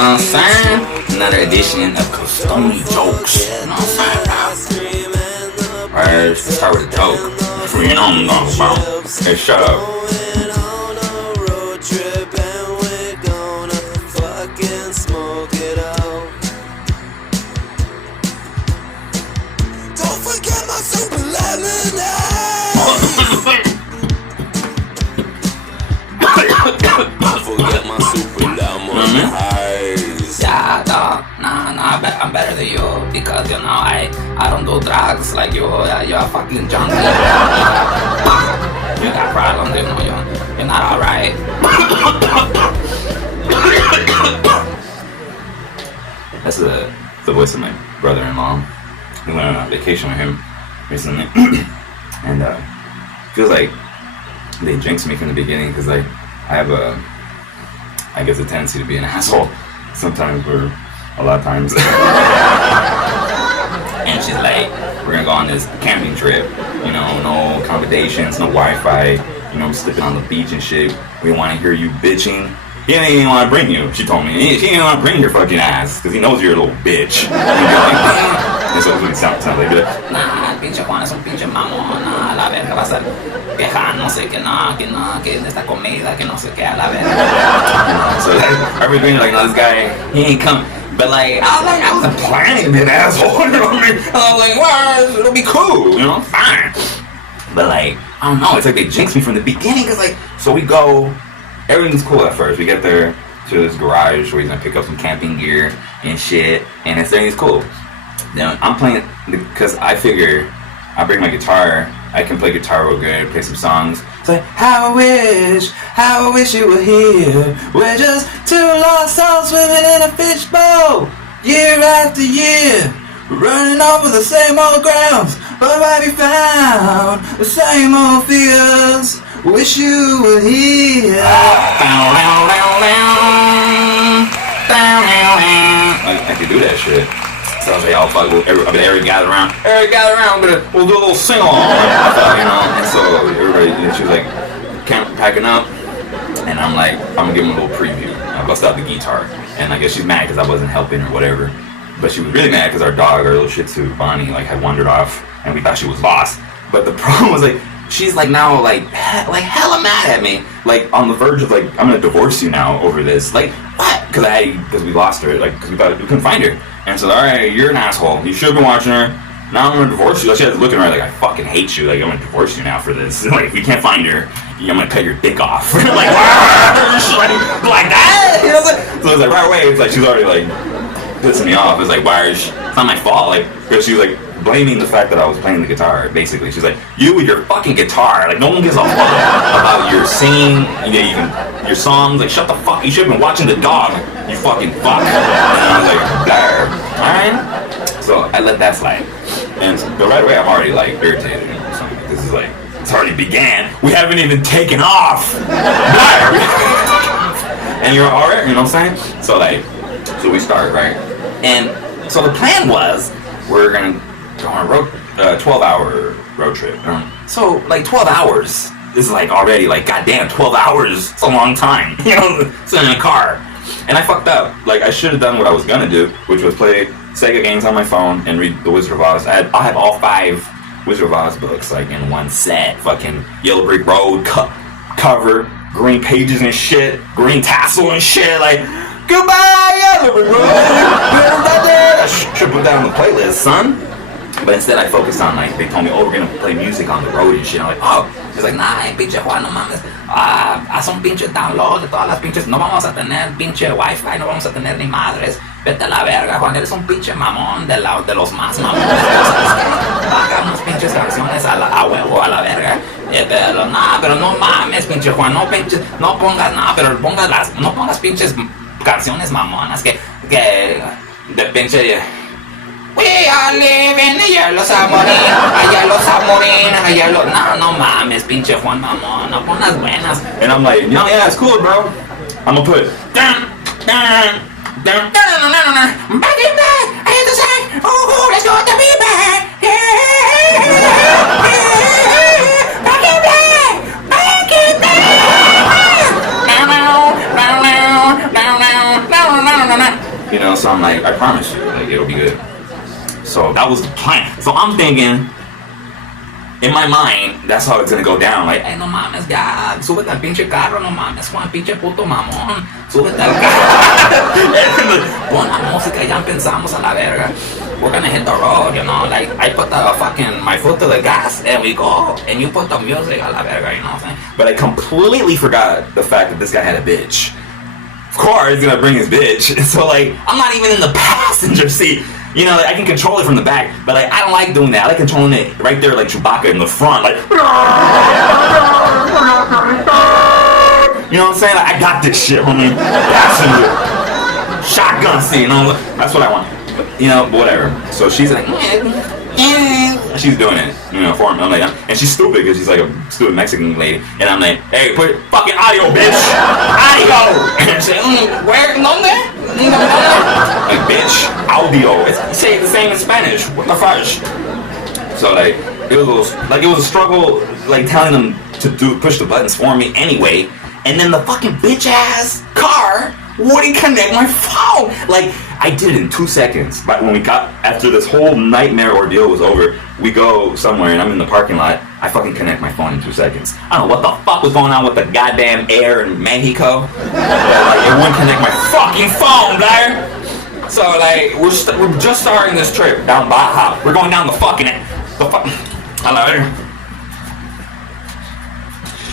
know what I'm saying? Another edition of Kastonie jokes. You know what I'm saying? Alright, let's start with a joke. You know what I'm talking about. Hey, shut up. Don't forget my super lemonade. Don't forget my super lemonade. Yeah, dog. Nah, I'm better than you because you know I don't do drugs like you. You're a fucking junkie. You got problems, you know. You're not alright. That's the voice of my brother-in-law. We went on a vacation with him recently, and feels like they jinxed me from the beginning because like I have a tendency to be an asshole sometimes, or a lot of times. And she's like, we're gonna go on this camping trip, you know, no accommodations, no Wi-Fi, you know, I'm sleeping on the beach and shit. We want to hear you bitching. He didn't even want to bring you, she told me. He didn't want to bring your fucking ass because he knows you're a little bitch. And so it sounds like, nah, pinche Juan es un pinche mamón, nah, la verga va a estar queja, no sé qué, que esta comida, que no sé qué, a la verga. So everything like, no, this guy, he ain't come. But like, I wasn't planning to be an asshole, you know what I mean? I was like, well, it'll be cool, you know, fine. But like, I don't know, it's like they jinxed me from the beginning, cause like, so we go, everything's cool at first. We get there to this garage where he's gonna pick up some camping gear and shit, and everything's cool. Then I'm playing, because I figure, I bring my guitar, I can play guitar real good, play some songs. It's like, how I wish you were here. We're just two lost souls swimming in a fishbowl, year after year, running over the same old grounds, but might be found the same old fears. Wish you were here. I can do that shit. So I was like, oh fuck, everybody gather around, we'll do a little sing-along, you know, and so everybody, you know, she was like, packing up, and I'm like, I'm gonna give him a little preview. I bust out the guitar, and I guess she's mad because I wasn't helping or whatever, but she was really mad because our dog, our little Shih Tzu, Bonnie, like had wandered off, and we thought she was lost, but the problem was like, she's like now like hella mad at me, like on the verge of like, I'm gonna divorce you now over this, like, what? Because we lost her, like, because we thought we couldn't find her. And so, alright, you're an asshole. You should have been watching her. Now I'm gonna divorce you. Like, she was looking at her like, I fucking hate you. Like, I'm gonna divorce you now for this. Like, if we can't find her, I'm gonna cut your dick off. Like, like that. You know what I'm saying? So it's like right away. It's like she's already like pissing me off. It's like, it's not my fault. Like, because she was like blaming the fact that I was playing the guitar. Basically, she's like, you with your fucking guitar. Like, no one gives a fuck about your singing. Your songs. Like, shut the fuck. You should have been watching the dog. You fucking fuck. And I was like, blah. Alright. So I let that slide. But right away I'm already like irritated. You know, so this is like, it's already began. We haven't even taken off. And you're alright, you know what I'm saying? So like, so we start, right? And so the plan was, we're gonna go on a 12-hour road trip. So like 12 hours is like already like, goddamn, 12 hours, it's a long time. You know, sitting in a car. And I fucked up. Like, I should have done what I was gonna do, which was play Sega games on my phone and read The Wizard of Oz. I have all 5 Wizard of Oz books, like, in one set. Fucking Yellow Brick Road cover, green pages and shit, green tassel and shit. Like, goodbye, Yellow Brick Road. I should put that on the playlist, son. But instead I focused on, like, they told me, oh, we're gonna play music on the road and shit. I'm like, oh. He's like, nah, pinche Juan, no mames. Haz un pinche download de todas las pinches. No vamos a tener pinche Wi-Fi, no vamos a tener ni madres. Vete a la verga, Juan, eres un pinche mamón de los más mamones. Baja unas pinches canciones a huevo, a la verga. Pero no mames, pinche Juan, no pongas nada, pero no pongas pinches canciones mamonas que de pinche. We are living, allá los amorín, no mames, pinche Juan mamón, no pongas buenas. And I'm like, no, yeah, it's cool, bro. I'm gonna put back in bed, I hit the side, oh, let's go to be back, back in bed, like, I promise you, like, it'll be good. So that was the plan. So I'm thinking, in my mind, that's how it's gonna go down. Like, hey, no mames, ya, súbete al pinche carro, no mames, Juan, pinche puto mamón, súbete al carro. Pon la música, ya empezamos a la verga. We're gonna hit the road, you know, like, I put my foot to the gas, and we go, and you put the music a la verga, you know what I'm saying? But I completely forgot the fact that this guy had a bitch. Of course, he's gonna bring his bitch. So, like, I'm not even in the passenger seat. You know, like, I can control it from the back, but, like, I don't like doing that. I like controlling it right there, like Chewbacca in the front, like, you know what I'm saying? Like, I got this shit, homie. Passenger. Shotgun seat, you know? That's what I want. You know, whatever. So she's like, she's doing it, you know, for me. I'm like, and she's stupid because she's like a stupid Mexican lady. And I'm like, hey, put fucking audio, bitch. Audio. And she's like, where? ¿Dónde? Like, bitch, audio. It's say the same in Spanish. What the fuck? So like, it was a struggle, like telling them to push the buttons for me anyway. And then the fucking bitch ass car wouldn't connect my phone. Like, I did it in 2 seconds. But when we got, after this whole nightmare ordeal was over, we go somewhere and I'm in the parking lot. I fucking connect my phone in 2 seconds. I don't know what the fuck was going on with the goddamn air in Mexico. Like, it wouldn't connect my fucking phone, Blair. So like, we're just starting this trip down Baja. We're going down the fucking.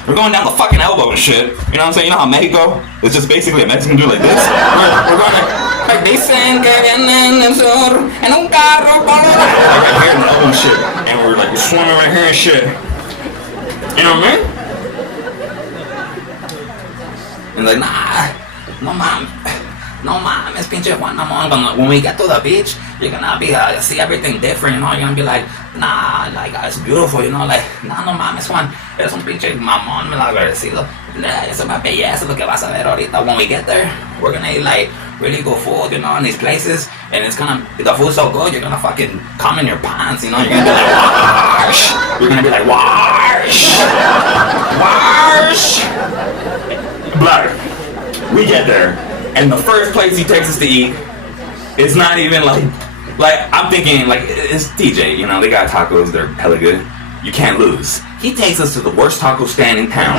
We're going down the fucking elbow and shit. You know what I'm saying? You know how Mexico is just basically a Mexican dude like this? We're going like dicen que vienen del sur en un carro like right here in the elbow and shit. And we're like, we're swimming right here and shit. You know what I mean? And like, nah, no mom. No mames, pinche Juan Amon. When we get to the beach, you're gonna be see everything different, you know. You're gonna be like, nah, like it's beautiful, you know. Like, nah, no mames, Juan, eres un pinche mamón, me lo agradecido. Eso es más belleza lo que vas a ver ahorita. When we get there, we're gonna eat like really good food, you know, in these places, and it's gonna the food's so good, you're gonna fucking come in your pants, you know. You're gonna be like, wash. You're gonna be like, wash, wash. Blood. We get there. And the first place he takes us to eat is not even like I'm thinking like it's DJ, you know, they got tacos, they're hella good. You can't lose. He takes us to the worst taco stand in town.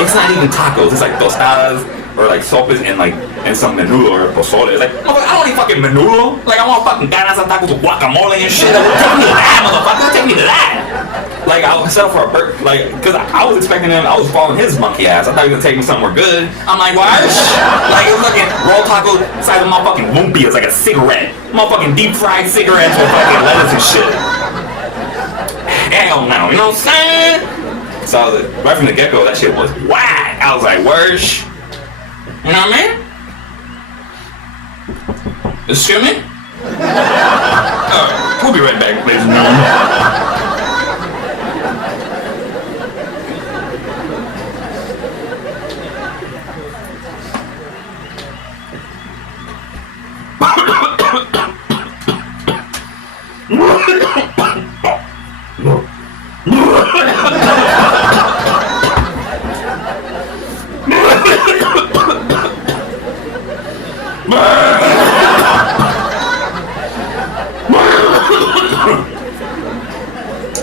It's not even tacos, it's like tostadas or like sopes and some menudo or pozole. It's like, I don't eat fucking menudo. Like I want fucking carne asada tacos with guacamole and shit. Take me to that, motherfucker. Take me to that. Like I was settle for a burger, like, cause I was expecting him. I was following his monkey ass. I thought he was gonna take me somewhere good. I'm like, what? Like it was looking roll taco size of motherfucking lumpia. It's like a cigarette, motherfucking deep fried cigarettes with fucking lettuce and shit. Hell no, you know what I'm saying? So I was like, right from the get go, that shit was whack. I was like, worse. You know what I mean? Excuse me? Alright, we'll be right back, ladies and gentlemen.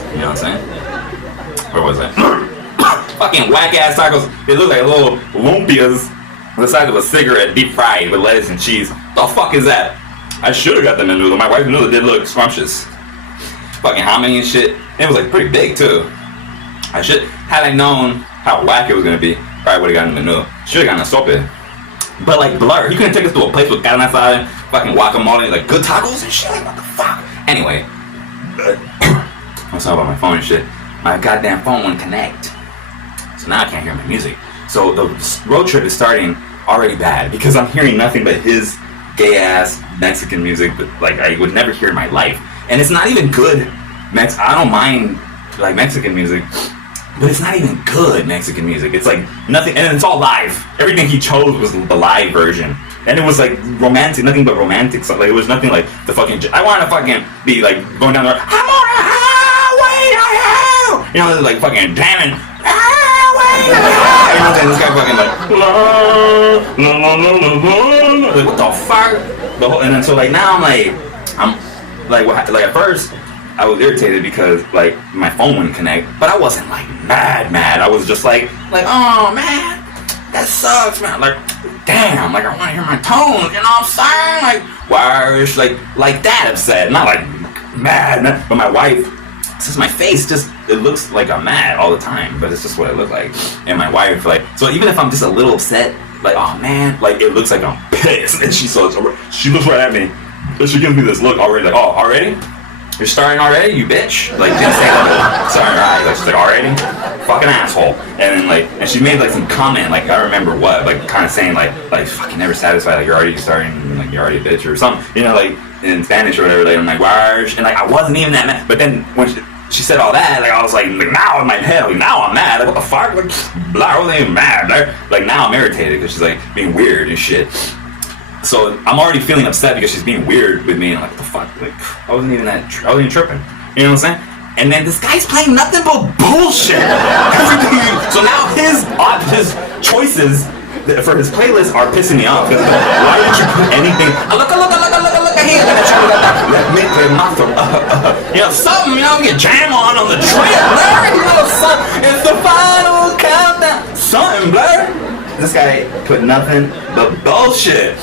You know what I'm saying? Where was I? Fucking whack ass tacos. They look like little lumpias the size of a cigarette, deep fried with lettuce and cheese. The fuck is that? I should have got the menudo. My wife's menudo did look scrumptious. Fucking hominy and shit. It was like pretty big too. I should, had I known how whack it was gonna be, probably would have gotten the menudo. Should have gotten a sope. But like blur, you couldn't take us to a place with carne asada, fucking guacamole, like good tacos and shit. Like what the fuck? Anyway, I was talking about my phone and shit. My goddamn phone wouldn't connect, so now I can't hear my music. So the road trip is starting already bad because I'm hearing nothing but his gay ass Mexican music that like I would never hear in my life, and it's not even good. I don't mind like Mexican music, but it's not even good Mexican music. It's like nothing, and it's all live. Everything he chose was the live version, and it was like romantic, nothing but romantic stuff. Like it was nothing like the fucking. I want to fucking be like going down there. I'm on a highway to hell. You know, like fucking jamming. You know what I'm saying? This guy fucking like, la, la, la, la, la, la. Like what the fuck? the whole, and then so like now I'm like at first I was irritated because like my phone wouldn't connect, but I wasn't like mad. I was just like oh man, that sucks, man. Like damn, like I want to hear my tones, you know what I'm saying? Like wires, like that upset, not like mad. But my wife, since my face just it looks like I'm mad all the time, but it's just what it looked like. And my wife like so even if I'm just a little upset, like oh man, like it looks like I'm pissed, and she looks right at me, and she gives me this look already, like oh already. You're starting already, you bitch? Like, didn't say that, sorry, right? Like, she's like, already? Fucking asshole. And then, like, and she made, like, some comment, like, I remember what, like, kind of saying, like, fucking never satisfied, like, you're already starting, like, you're already a bitch or something, you know, like, in Spanish or whatever, like, I'm like, Warsh, and, like, I wasn't even that mad, but then, when she said all that, like, I was like, now in my head, like, now I'm mad, like, what the fuck, like, blah, I wasn't even mad, like, now I'm irritated, because she's, like, being weird and shit. So I'm already feeling upset because she's being weird with me, and I'm like, what the fuck? Like, I wasn't even tripping. You know what I'm saying? And then this guy's playing nothing but bullshit. So now his choices for his playlist are pissing me off. Why didn't you put anything? Look here. You know, something, you know, you jam on the trip, blur. You know, something. It's the final countdown. Something, blur. This guy put nothing but bullshit.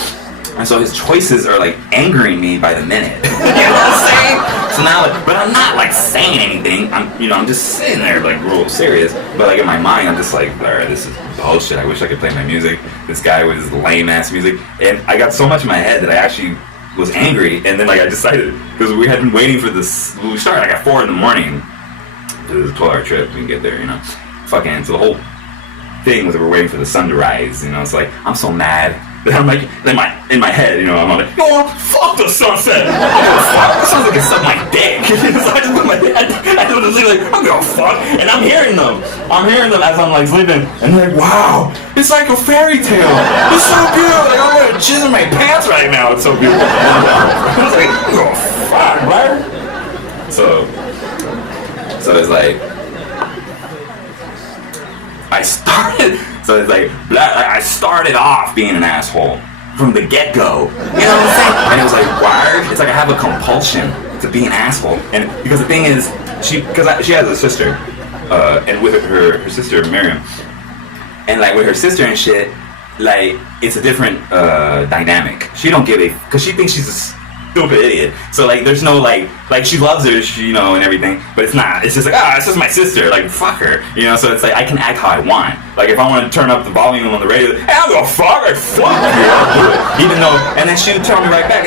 And so his choices are like angering me by the minute. You know what I'm saying? So now, like, but I'm not like saying anything. I'm just sitting there like real serious. But like in my mind, I'm just like, alright, this is bullshit. I wish I could play my music. This guy was lame ass music, and I got so much in my head that I actually was angry. And then like I decided, because we had been waiting for this. We started like at 4 a.m. It was a 12-hour trip. We can get there, you know. Fucking so the whole thing was that we're waiting for the sun to rise. You know, it's like I'm so mad. I'm like, in my head, you know, I'm like, oh, fuck the sunset. I don't give a fuck. It sounds like it sucked my dick. So I just put my head, I was just like, I don't give a fuck. And I'm hearing them as I'm like sleeping. And they're like, wow, it's like a fairy tale. It's so good. Like, I'm gonna jizz in my pants right now. It's so beautiful. I was like, I don't give a fuck, right? So it's like, I started off being an asshole from the get-go. You know what I'm saying? And it was like wired. It's like I have a compulsion to be an asshole. And because the thing is, she has a sister, and with her sister Miriam, and like with her sister and shit, like it's a different dynamic. She don't give a, because she thinks she's a stupid idiot. So like there's no like she loves her, you know, and everything, but it's not. It's just like, it's just my sister, like fuck her, you know. So it's like I can act how I want. Like if I want to turn up the volume on the radio, hey, I'm gonna fuck you, I'll do it. Even though, and then she would tell me right back,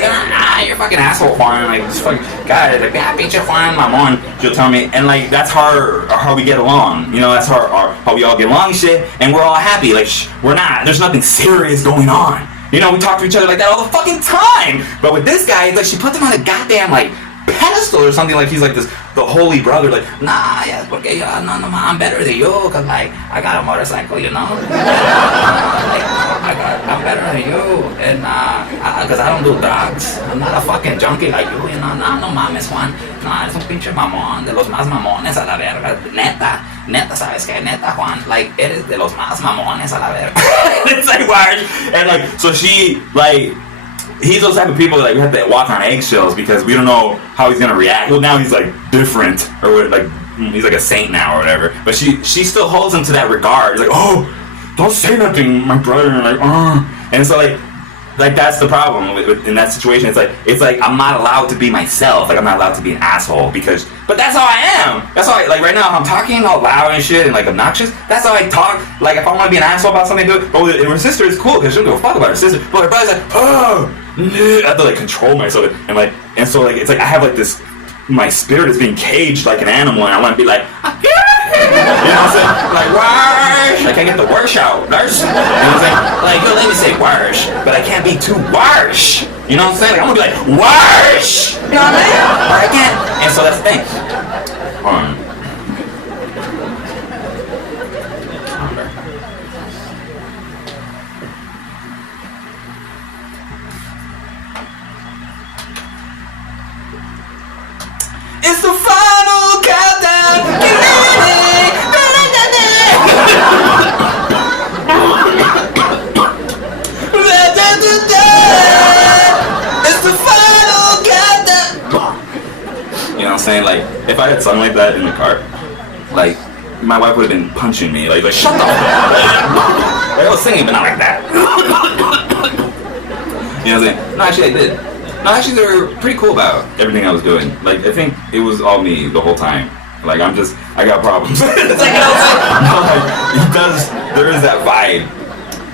you're a fucking asshole, Juan. Like this fucking guy, like pinche Juan, mamon. She'll tell me, and like that's how we get along. You know, that's how we all get along and shit, and we're all happy. Like we're not. There's nothing serious going on. You know, we talk to each other like that all the fucking time. But with this guy, it's like she puts him on a goddamn like pedestal or something, like he's like the holy brother. Like, nah, yeah, porque yo, no, I'm better than you, cause like I got a motorcycle, you know. I'm better than you, and cause I don't do drugs. I'm not a fucking junkie like you, you know. No mames, Juan. No, eres un pinche mamón, de los más mamones a la verga. Neta, ¿sabes qué? Neta, Juan, like, eres de los más mamones a la verga. It's like, why? And like, so she, like, he's those type of people that like, we have to walk on eggshells because we don't know how he's gonna react. Well, now he's like different, or like, he's like a saint now or whatever. But she still holds him to that regard. It's like, oh, don't say nothing, my brother. And like, and so like that's the problem with in that situation. It's like I'm not allowed to be myself. Like I'm not allowed to be an asshole but that's how I am. That's how like right now I'm talking all loud and shit and like obnoxious. That's how I talk. Like if I want to be an asshole about something, do it. But with her sister, it's cool because she don't give a fuck about her sister. But her brother's like, I have to like control myself and so like it's like I have like this. My spirit is being caged like an animal, and I want to be like, you know what I'm saying? Like, Warsh! I can't get the Warsh out, nurse. You know what I'm saying? Like, yo, let me say Warsh, but I can't be too Warsh. You know what I'm saying? Like, I'm gonna be like, Warsh! You know what I mean? Or I can't. And so that's the thing. It's the final countdown. Get ready. that in the car, like, my wife would have been punching me. Like shut the fuck up. Like, I was singing, but not like that. You know what I'm saying? No, actually, I did. No, actually, they were pretty cool about everything I was doing. Like, I think it was all me the whole time. Like, I got problems. It's like, you know what I'm saying? No, like, there is that vibe.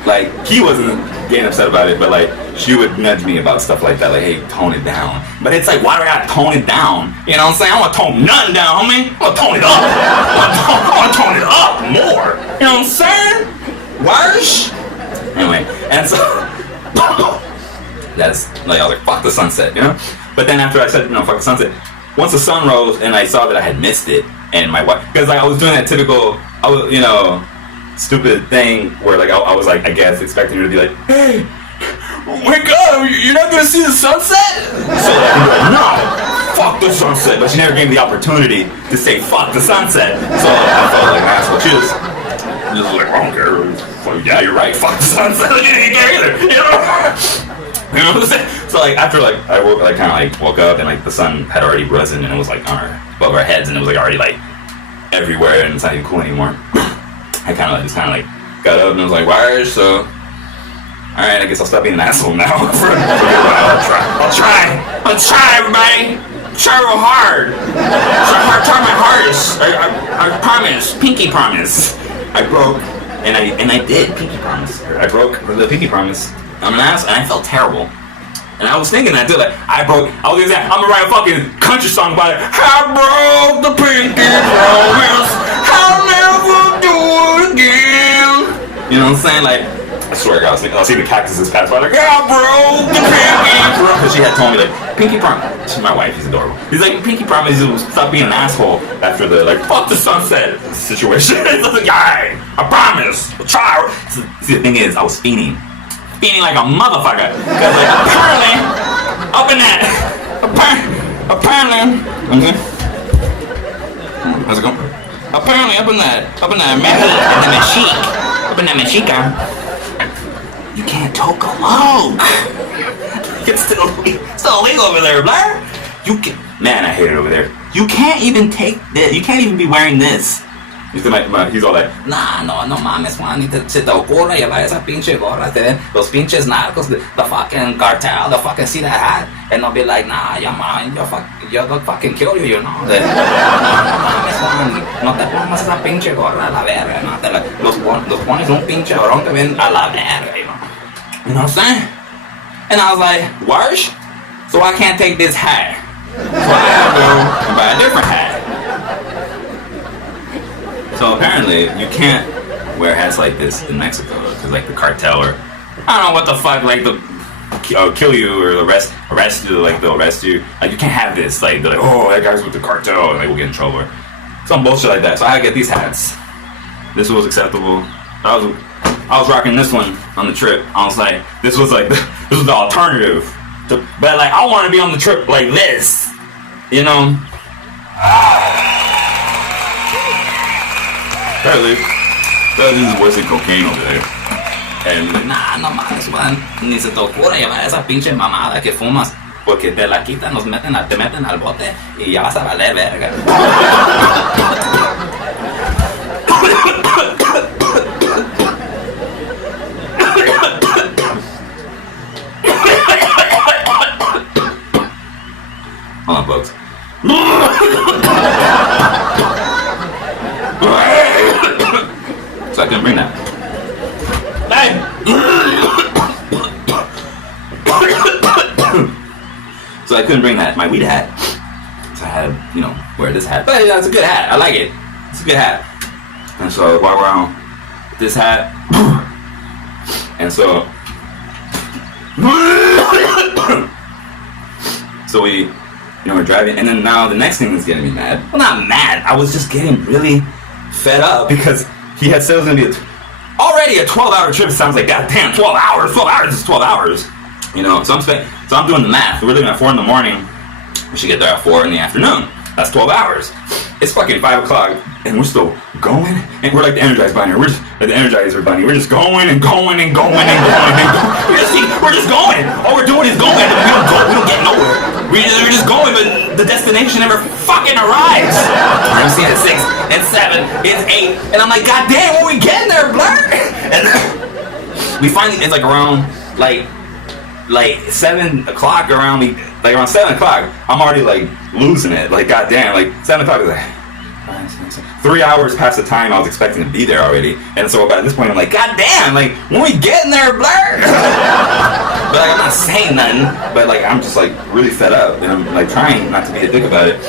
Like, he wasn't getting upset about it, but like, she would nudge me about stuff like that. Like, hey, tone it down. But it's like, why do I gotta tone it down? You know what I'm saying? I want to tone nothing down, homie. I want to tone it up. I want to tone it up more. You know what I'm saying? Worse. Anyway, and so that's like, I was like, fuck the sunset, you know? But then after I said, you know, fuck the sunset, once the sun rose and I saw that I had missed it, and my wife, because like I was doing that typical, you know, stupid thing where like I was like, I guess expecting her to be like, hey, wake up, you're not gonna see the sunset? So like, no, fuck the sunset. But she never gave me the opportunity to say fuck the sunset. So I felt like an asshole. She just like, I don't care. Like, yeah, you're right, fuck the sunset. You didn't care either, you know? You know what I'm saying? So like after like I woke, like kind of like woke up and like the sun had already risen and it was like above our heads and it was like already like everywhere and it's not even cool anymore. I kind of like got up and I was like, why? So, all right, I guess I'll stop being an asshole now. For a while. I'll try, everybody. Try real hard. Try my hardest. I promise. Pinky promise. I broke, and I did pinky promise. I broke the pinky promise. I'm an ass, and I felt terrible. And I was thinking that too, like, I'm gonna write a fucking country song about it. I broke the pinky promise. I'll never do it again. You know what I'm saying? Like, I swear to God, I'll see the cactuses pass by, like, I broke the pinky promise. Because she had told me, like, pinky promise. My wife, she's adorable. He's like, pinky promise, you stop being an asshole after the, like, fuck the sunset situation. It's like, I promise. I'll try. See, the thing is, I was fiending like a motherfucker. Because like apparently up in that okay. How's it going? Apparently up in that Mexica, you can't toke a log. It's still illegal over there, Blair. Man, I hate it over there. You can't even take this. You can't even be wearing this. He's all like, no mames, Juan, se te ocurre llevar esa pinche gorra, te ven los pinches narcos, the fucking cartel, the fucking see that hat, and they'll be like, nah, yeah, man, they'll fucking kill you, you know. No mames, Juan, no te pongas esa pinche gorra a la verga, no, los pones un pinche orón que ven a la verga, you know. You know what I'm saying? And I was like, Warsh? So I can't take this hat. So I have to go and buy a different hat. So apparently you can't wear hats like this in Mexico because like the cartel or I don't know what the fuck, like they'll kill you or arrest you, like they'll arrest you. Like you can't have this. Like they're like, oh, that guy's with the cartel, and like we'll get in trouble or some bullshit like that. So I had to get these hats. This was acceptable. I was rocking this one on the trip. I was like, this was the alternative. But like I want to be on the trip like this, you know. Apparently, this is worse than cocaine over there. And nah, no mames, man, ni se te ocurre llevar esa pinche mamada que fumas, porque te la quitan, te meten al bote y ya vas a valer verga. Hold on, folks. So I couldn't bring that. Hey! So I couldn't bring my weed hat. So I had to, wear this hat. But it's a good hat. I like it. It's a good hat. And so I walk around with this hat. And so we're driving, and then now the next thing is getting me mad. Well, not mad. I was just getting really fed up because he had said it was gonna be already a 12-hour trip. It sounds like goddamn 12 hours. 12 hours is 12 hours. So I'm doing the math. We're leaving at 4 in the morning. We should get there at 4 in the afternoon. That's 12 hours. It's fucking 5 o'clock, and we're still going. And we're like the Energized Bunny. We're just like the Energizer Bunny. We're just going and going and going and going and going. We're just going. All we're doing is going. We don't get nowhere. We're just going, but the destination never fucking arrives. I'm seeing it's 6, it's 7, it's 8, and I'm like, God damn, when we getting there, Blur? And we finally, it's like around like 7 o'clock around me, like around 7 o'clock, I'm already like losing it. Like, God damn, like 7 o'clock is like 3 hours past the time I was expecting to be there already. And so by this point, I'm like, God damn, like, when we getting there, Blur? But like, I'm not saying nothing, but like, I'm just like really fed up, and I'm like trying not to be a dick about it.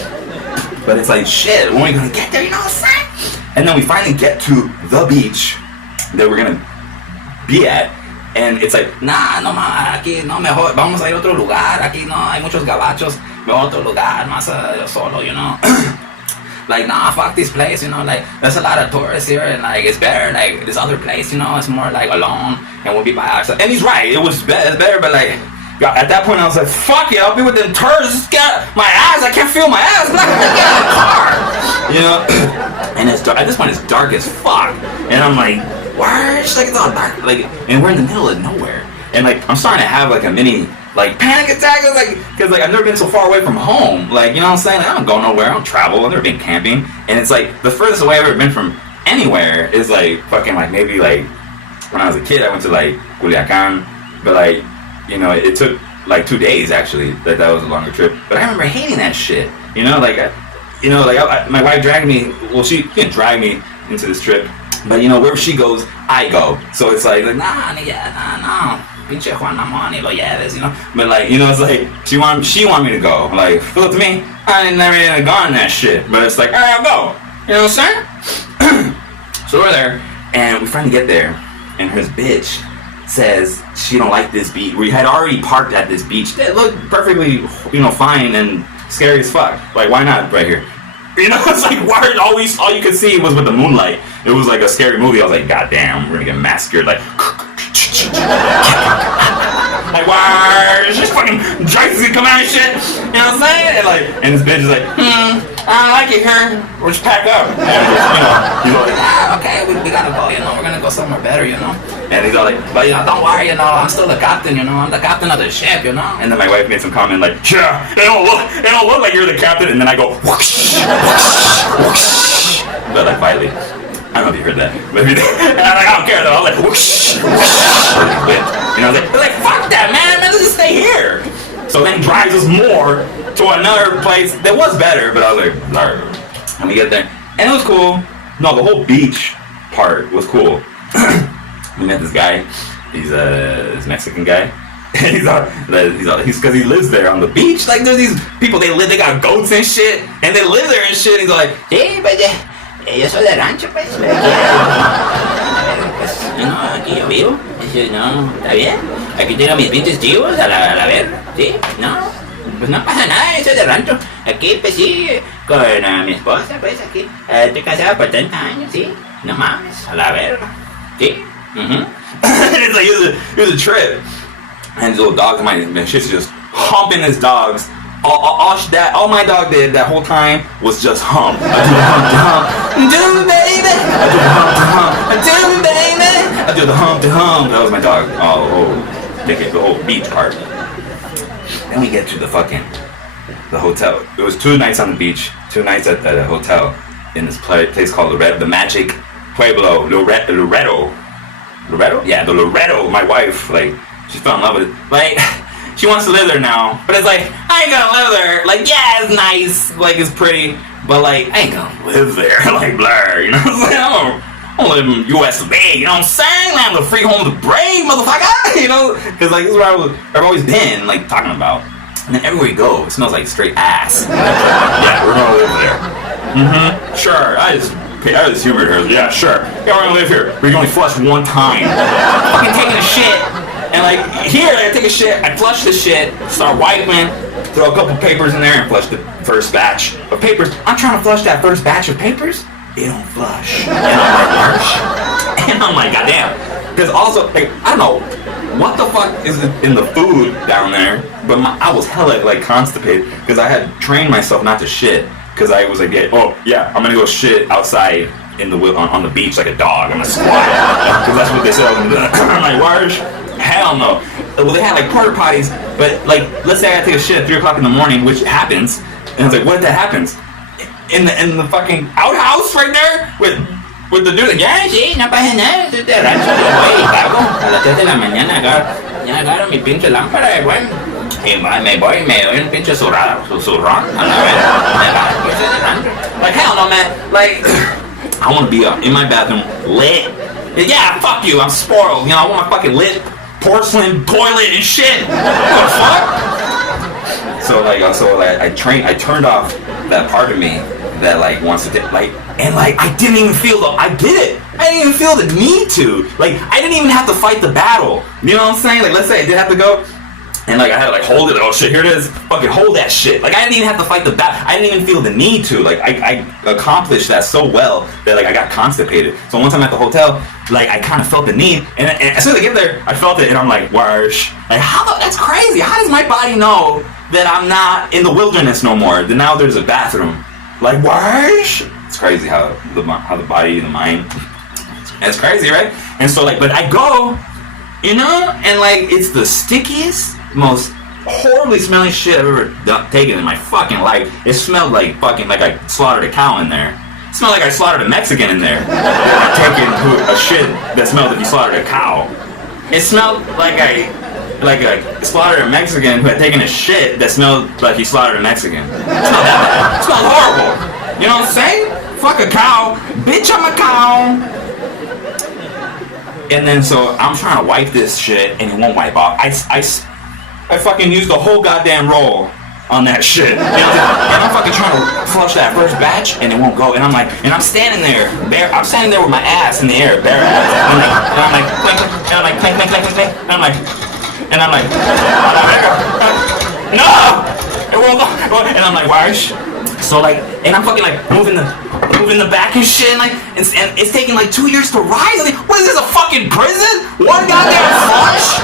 But it's like, shit, when are we gonna get there, you know what I'm saying? And then we finally get to the beach that we're gonna be at, and it's like, nah, no más, aquí no, mejor, vamos a ir a otro lugar, aquí no, hay muchos gabachos, mejor otro lugar, más yo solo, you know? Like, nah, fuck this place, you know, like, there's a lot of tourists here, and like, it's better, like, this other place, you know, it's more like alone, and we'll be by ourselves. And he's right, it's better, but like, at that point I was like, fuck it, I'll be with them tourists, just get my ass, I can't feel my ass, like, get out of the car, you know? And it's dark, at this point it's dark as fuck, and I'm like, where's, like, it's all dark, like, and we're in the middle of nowhere, and like, I'm starting to have like a mini, like, panic attack, like, because like I've never been so far away from home, like, you know what I'm saying, like, I don't go nowhere, I don't travel, I've never been camping, and it's like, the furthest away I've ever been from anywhere is like, fucking like, maybe like, when I was a kid I went to like, Culiacan, but like, you know, it took like 2 days actually, that was a longer trip, but I remember hating that shit, you know, like, my wife dragged me, well, she didn't drag me into this trip, but you know, wherever she goes, I go, so it's like nah, no. Pinche Juan Ramon, y lo lleves, you know. But like, you know, it's like she want me to go. Like, feel it to me, I ain't never even gone that shit. But it's like, alright, I'll go. You know what I'm saying? So we're there, and we finally get there, and her bitch says she don't like this beach. We had already parked at this beach. It looked perfectly, you know, fine and scary as fuck. Like, why not right here? You know, it's like, why all you could see was with the moonlight. It was like a scary movie. I was like, God damn, we're gonna get massacred. Like, like, why? It's just fucking Drake's gonna come out and shit. You know what I'm saying? And like, and this bitch is like, I don't like it here. We'll just pack up. And just, you know, he's like, okay, we gotta go. You know, we're gonna go somewhere better. You know. And he's all like, but you know, don't worry. You know, I'm still the captain. You know, I'm the captain of the ship. You know. And then my wife made some comment like, yeah, it don't look like you're the captain. And then I go, whoosh, whoosh, whoosh. But like, finally. I don't know if you heard that. But and I'm like, I don't care though. I was like, whoosh, whoosh. You know, I was like, fuck that, man, let's just stay here. So then he drives us more to another place that was better, but I was like, alright. And we get there, and it was cool. No, the whole beach part was cool. We met this guy. He's this Mexican guy. And he's because he lives there on the beach. Like, there's these people, they got goats and shit, and they live there and shit. He's like, hey, but yo soy de rancho, pues, pero pues, no, aquí yo vivo, no, está bien, aquí tengo mis pinches chivos a la ver, sí, no, pues no pasa nada, yo soy de rancho, aquí pues sí, con mi esposa, pues aquí, estoy casado por 30 años, sí, no mames, a la verga, sí, It's like, it was a trip, and his little dogs, my shit's just humping his dogs. All my dog did that whole time was just hump. I do the hump to hump. Do baby. I do the hump to hump. I do baby. I do the hump to hump. That was my dog. The whole beach part. Then we get to the hotel. It was 2 nights on the beach, 2 nights at a hotel in this place called Loreto, the Magic Pueblo, Loreto. Loreto? Yeah, the Loreto. My wife, like, she fell in love with it. Like, she wants to live there now, but it's like, I ain't gonna live there. Like, yeah, it's nice, like, it's pretty, but like, I ain't gonna live there. Like, Blur, you know what I'm saying? I don't live in US of A, you know what I'm saying? I have the free home of the brave, motherfucker, you know? Because like, this is where I've always been, like, talking about. And then everywhere you go, it smells like straight ass. Yeah, we're gonna live there. Sure, I just humored her. Yeah, sure. Yeah, we're gonna live here. We can only flush one time. Fucking taking a shit. And like, here, I take a shit, I flush the shit, start wiping, throw a couple papers in there and flush the first batch of papers. I'm trying to flush that first batch of papers, it don't flush. And I'm like, harsh. And I'm like, goddamn. Because also, like, I don't know what the fuck is in the food down there, but I was hella, like, constipated because I had trained myself not to shit. Because I was like, I'm gonna go shit outside on the beach like a dog. I'm gonna squat. Because that's what they said I was gonna do. I'm like, Warsh? Hell no. Well, they had like porta potties, but like, let's say I take a shit at 3 o'clock in the morning, which happens, And I was like, what if that happens? In the fucking outhouse right there with the dude like, yeah, sí, no pasa nada, de rancho yo voy y pago a las 3 de la mañana, ya agarro mi pinche lámpara, güey, y me voy y me doy un pinche susurrón a la vez, me agarro, pues, de rancho. Like, hell no, man, like, I want to be in my bathroom lit. Yeah, fuck you, I'm spoiled, I want my fucking lit porcelain toilet and shit. What the fuck? So I turned off that part of me that like wants to and I didn't even feel I didn't even feel the need to. Like, I didn't even have to fight the battle. You know what I'm saying? Like, let's say I did have to go, and like I had to like hold it. Oh shit, here it is. Fucking hold that shit. Like, I didn't even have to fight the battle. I didn't even feel the need to. Like, I accomplished that so well that like I got constipated. So once I'm at the hotel, like I kind of felt the need, and as soon as I get there, I felt it, and I'm like, Warsh. Like, that's crazy. How does my body know that I'm not in the wilderness no more? That now there's a bathroom. Like, Warsh. It's crazy how the body, the mind. It's crazy, right? And so like, but I go, and like it's the stickiest, most horribly smelling shit I've ever taken in my fucking life. It smelled like fucking like I slaughtered a cow in there. It smelled like I slaughtered a Mexican in there. Taking a shit that smelled like you slaughtered a cow. It smelled like I slaughtered a Mexican who had taken a shit that smelled like he slaughtered a Mexican. It smelled that bad. It smelled horrible. You know what I'm saying? Fuck a cow. Bitch, I'm a cow. And then so I'm trying to wipe this shit and it won't wipe off. I fucking used the whole goddamn roll on that shit. And I'm fucking trying to flush that first batch and it won't go. And I'm standing there, with my ass in the air, bare ass. And I'm like, clink, and I'm like, no! It won't go. And I'm like, Warsh. So like, and I'm fucking like moving the back and shit, and like, and it's taking like 2 years to rise. Like, what is this, a fucking prison? One goddamn flush?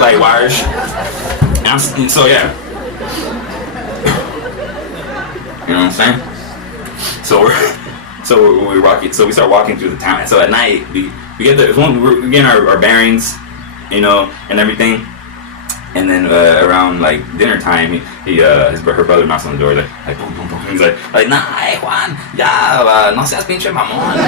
Like, Warsh. And so yeah. You know what I'm saying? So we're walking. So we start walking through the town. And so at night we get we're getting our bearings, and everything. And then around like dinner time, her brother knocks on the door, like boom, boom, boom. He's like, nah, hey Juan, ya, no seas pinche mamón, un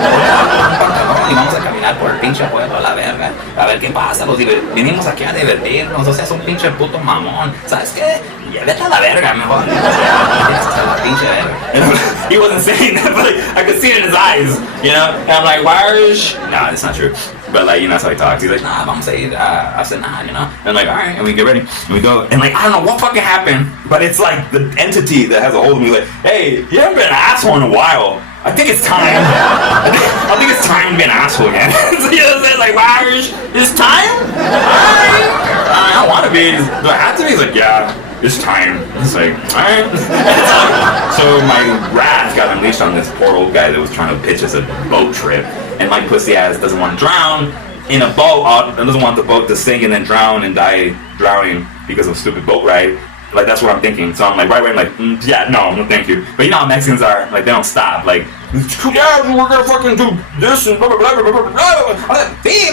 pantalón y vamos a caminar por el pinche pueblo a la verga, a ver qué pasa, vinimos aquí a divertirnos, no seas un pinche puto mamón, ¿sabes qué? Ya vete a la verga mejor, hasta la pinche verga. He wasn't saying that, but like, I could see it in his eyes, and I'm like, Warsh? No, it's not true. But like, that's how he talks. He's like, nah, vamos a ir a cenar, And I'm like, alright, and we get ready, and we go, and like, I don't know what fucking happened, but it's like the entity that has a hold of me, like, hey, you haven't been an asshole in a while. I think it's time. I think it's time to be an asshole again. So like, Warsh, it's time? Alright. I don't want to be. Do I have to be? He's like, yeah, it's time. It's like, alright. So my wrath got unleashed on this poor old guy that was trying to pitch us a boat trip. And my pussy ass doesn't want to drown in a boat, doesn't want the boat to sink and then drown and die drowning because of a stupid boat ride. Like, that's what I'm thinking. So I'm like, right away, I'm like, yeah, no, thank you. But you know how Mexicans are, like, they don't stop. Like, yeah, we're gonna fucking do this and blah, blah, blah, blah, blah, blah. You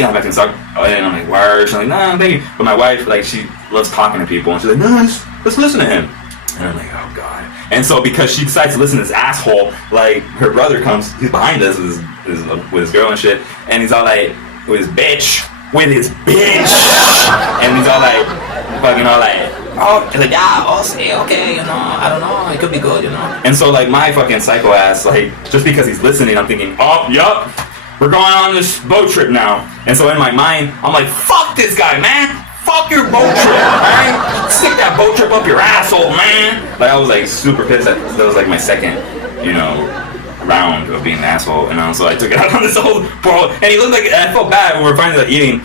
know how Mexicans talk. And I'm like, words. I'm like, nah, thank you. But my wife, like, she loves talking to people. And she's like, no, let's listen to him. And I'm like, oh, God. And so because she decides to listen to this asshole, like, her brother comes, he's behind us with his girl and shit. And he's all like, with his bitch. And he's all like, fucking all like, oh, he's like, yeah, oh, see, okay, I don't know, it could be good, And so, like, my fucking psycho ass, like, just because he's listening, I'm thinking, oh, yup, we're going on this boat trip now. And so in my mind, I'm like, fuck this guy, man. Fuck your boat trip, man. Stick that boat trip up your asshole, man. Like, I was, like, super pissed. That was, like, my second, round of being an asshole. And so I took it out on this old poor, and he looked like, I felt bad when we were finally, like, eating.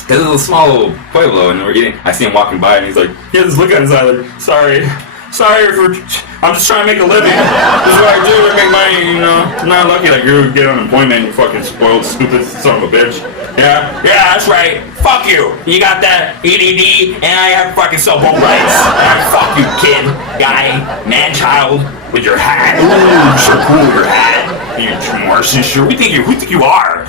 Because it was a small pueblo, and we're eating. I see him walking by, and he's like, he has this look on his eye, like, sorry for, I'm just trying to make a living. This is what I do to make money, I'm not lucky like you get unemployment, you fucking spoiled, stupid son of a bitch. Yeah, that's right. Fuck you. You got that EDD, and I have fucking cell phone rights. Fuck you, kid, guy, man-child, with your hat. Ooh, so cool, your hat. You Martian, sure. Who do you think you are?